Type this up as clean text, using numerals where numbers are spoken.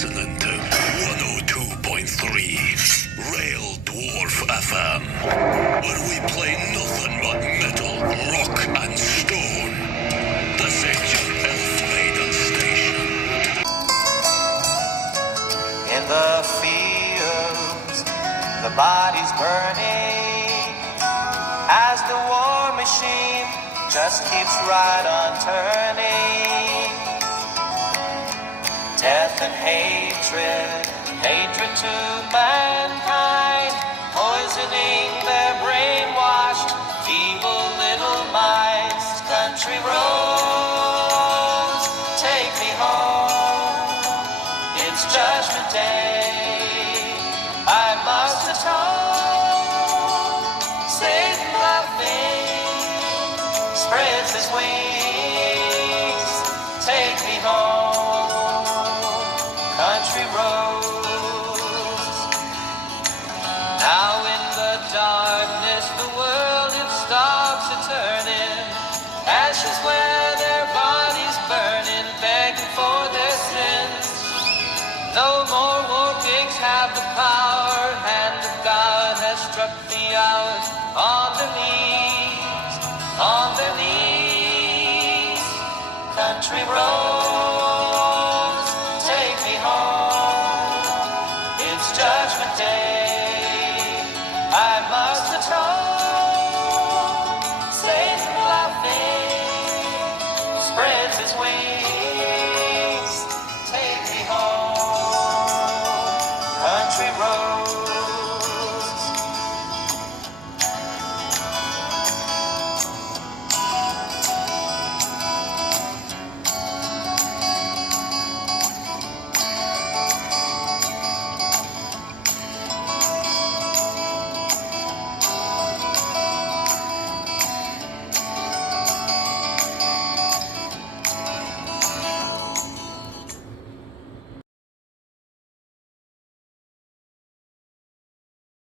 listening to 102.3 Rail Dwarf FM, where we play nothing but metal, rock and stone. This is your Elf Maiden station. In the fields, the bodies burning, as the war machine just keeps right on turning. Death and hatred, hatred to mankind, poisoning their brainwashed, feeble little minds. Country roads, take me home. It's Judgment Day. I must atone. Satan laughing spreads his wings. Take me home. Country roads. Now in the darkness, the world it stops a turning. Ashes where their bodies burning, begging for their sins. No more war pigs have the power. Hand of God has struck the hours. On their knees, on their knees. Country roads, take me home. It's Judgment Day. I must atone. Satan laughing spreads his wings. Take me home. Country roads.